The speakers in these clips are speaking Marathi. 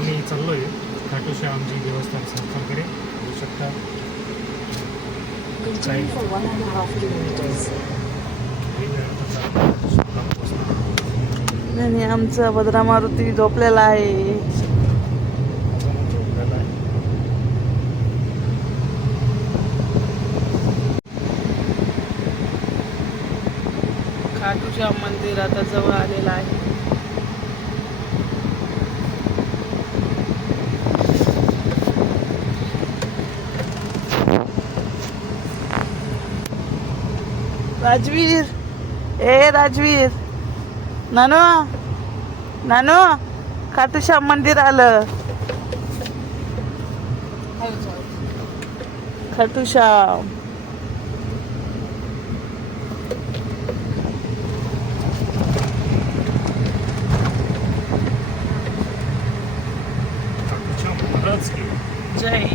आम्ही चाललो आहे खाटूश्यामजी देवस्थान संस्थानकडे. बघू शकता काही आणि आमचा भद्रा मारुती झोपलेला आहे. खाटूश्याम मंदिर आता जवळ आलेलं आहे. राजवीर, ए राजवीर, नानू नानू, खाटूश्याम मंदिर आलं. खाटूश्याम जय.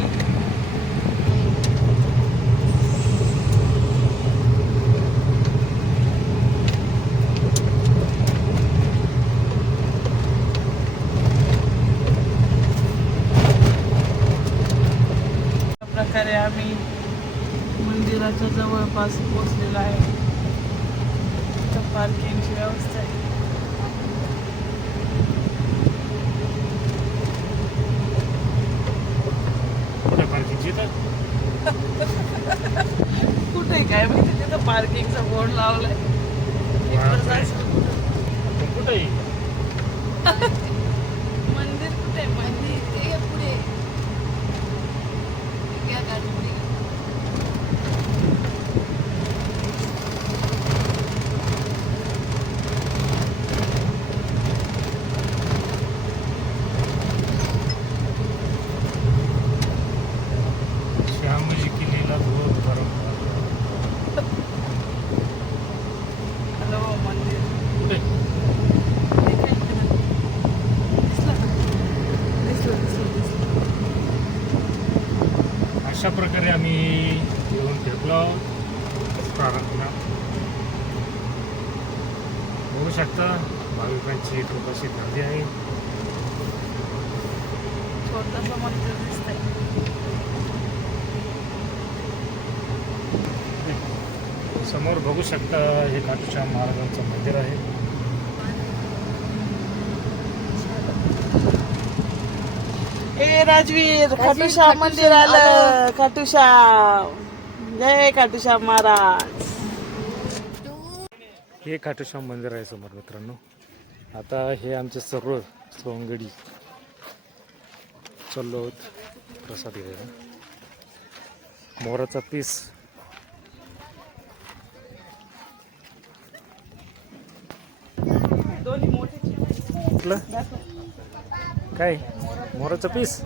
प्रकारे आम्ही मंदिराच्या जवळपास पोहोचलेलो आहे. इथं पार्किंगची व्यवस्था आहे. कुठे काय माहिती, तिथं पार्किंगचा बोर्ड लावलाय. कुठे मंदिर कुठे? मंदिर ते पुढे. श्यामजी किल्लेला हॅलो मंदिर कुठे? अशा प्रकारे आम्ही येऊन भेटलो प्रारंभला. बघू शकता भाविकांची खूप अशी गर्दी आहे. छोटंसं मंदिर दिसतंय. समोर बघू शकता हे खाटूश्याम महाराजांचं मंदिर आहे. ए राजवीर, खाटूश्याम मंदिर आलं. खाटूश्याम, जय खाटूश्याम महाराज. हे खाटूश्याम मंदिर आहे समोर मित्रांनो. आता हे आमचे सर्व सोंगडी चाललो आहोत प्रसाद घ्यायला. मोराचा पीस दोन्ही मोठे काय मोराचा पीस.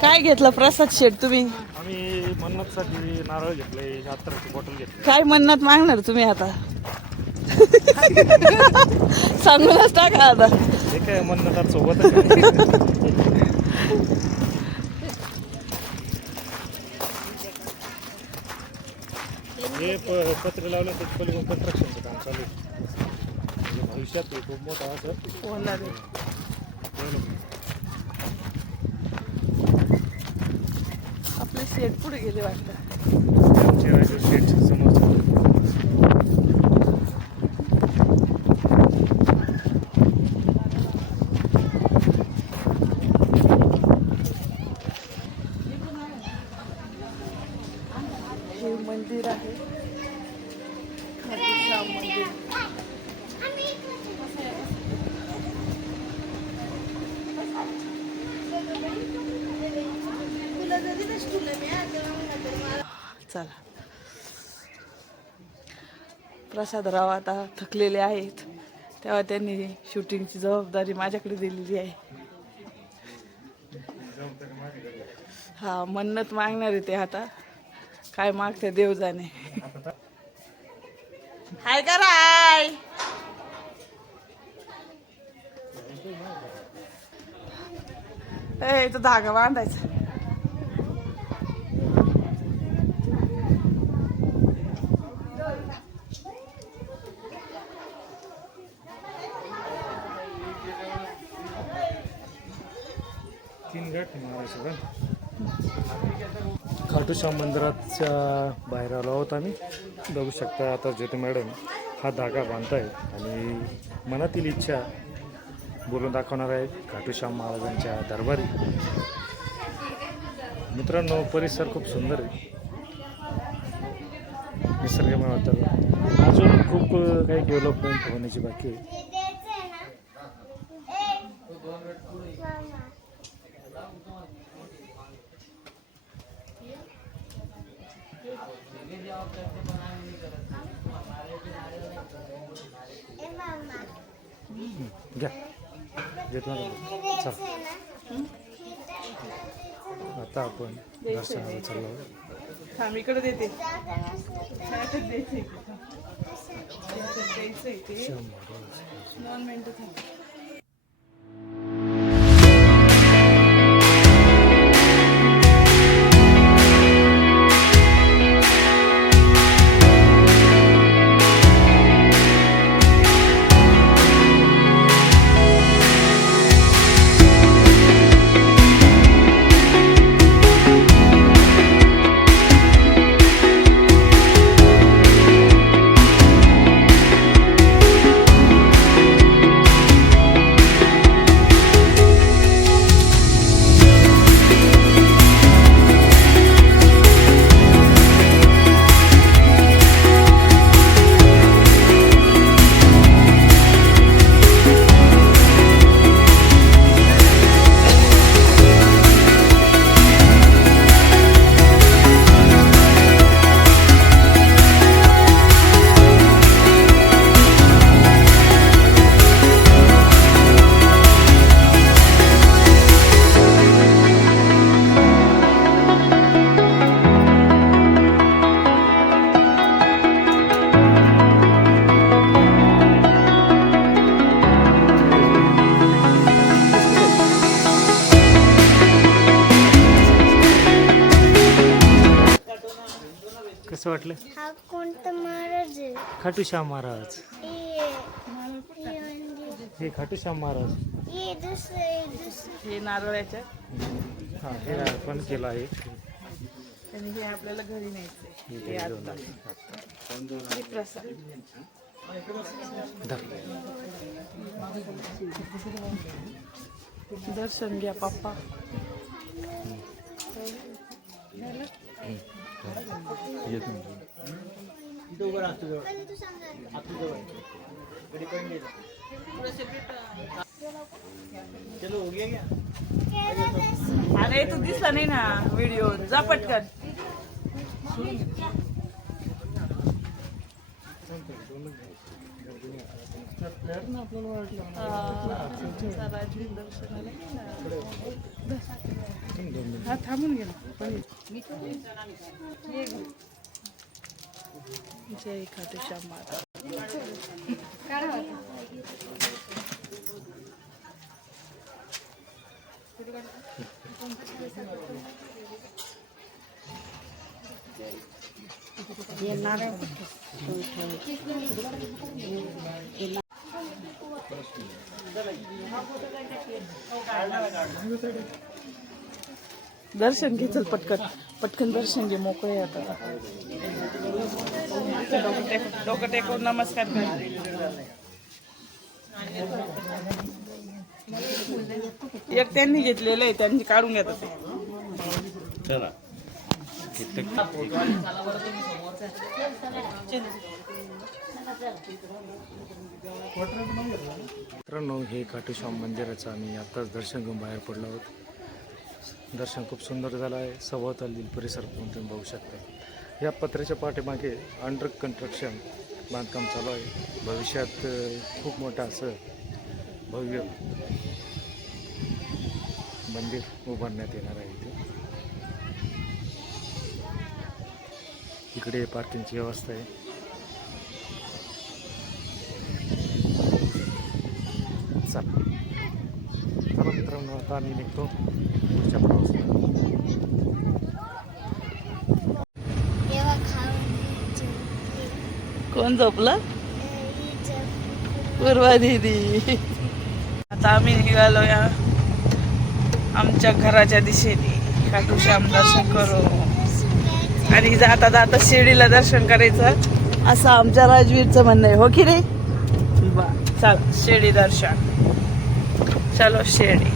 काय घेतलं प्रसाद शेठ तुम्ही? आम्ही मन्नतसाठी नारळ घेतलंय, अत्तराची बॉटल घेतली. काय मन्नत मागणार तुम्ही आता? सांगूनच टाका आता. हे काय मन्नत सोबत हे पत्र लावलं त्याची पलीकडून कन्स्ट्रक्शनचं काम चालू आहे. भविष्यात हे खूप मोठा असं होणार आहे. आपले शेठ पुढे गेले वाटतं. शेट समोर हे मंदिर आहे खाटूश्याम मंदिर. चला प्रसादराव आता थकलेले आहेत, तेव्हा त्यांनी शूटिंगची जबाबदारी माझ्याकडे दिलेली आहे. हा मन्नत मागणार आहे ते. आता काय मागते देव जाणे. हाय करा हाय. ए तो धागा बांधायचा. गाठी मारायचं का? खाटू श्याम मंदिराच्या बाहेर आलो आहोत आम्ही. बघू शकता आता ज्योती मॅडम हा धागा बांधताय आणि मनातील इच्छा बोलून दाखवणार आहेत खाटू श्याम महाराजांच्या दरबारी. मित्रांनो, परिसर खूप सुंदर आहे, निसर्गमय वातावरण. अजून खूप काही डेव्हलपमेंट होण्याची बाकी आहे. घ्या घेतो चल. आता आपण दर्शनाला चाललो आहोत. थांब इकडे देते. दोन मिनिटं थांब. कसं वाटलं? हा कोणता महाराज आहे? खाटू श्याम महाराज. हे हे खाटू श्याम महाराज. दुसरं हे नारळाच्या हा, हे आपण केलं आहे. आणि हे आपल्याला घरी न्यायचंय. हे आता हे प्रसाद. दर्शन घ्या पप्पा. अरे तू दिसला नाही ना व्हिडिओ. जा पटकन. हा थांबून गेला. जय खाटू श्याम महाराज. दर्शन घे चल पटकन. पटकन दर्शन घे. मोकळे आता. डोकं टेकून नमस्कार कर. एक त्यांनी घेतलेलं आहे, त्यांनी काढून घेतात ते. चला. मित्रांनो, हे खाटू श्याम मंदिराचं आम्ही आत्ताच दर्शन घेऊन बाहेर पडलो आहोत. दर्शन खूप सुंदर झालं आहे. सभोवतालील परिसर पण तुम्ही बघू शकता. या पत्र्याच्या पाठीमागे अंडर कन्स्ट्रक्शन बांधकाम चालू आहे. भविष्यात खूप मोठं असं भव्य मंदिर उभारण्यात येणार आहे. इकडे पार्किंगची व्यवस्था आहे. चला मित्रांनो, आता आम्ही निघतो पुढच्या प्रवासाला. कोण झोपलं? पूर्वा दीदी. आता आम्ही निघालो या आमच्या घराच्या दिशेने खाटूश्याम दर्शन करू आणि जाता जाता शिर्डीला दर्शन करायचं असं आमच्या राजवीरचं म्हणणं आहे, हो की नाही? चल शिर्डी दर्शन, चलो शिर्डी.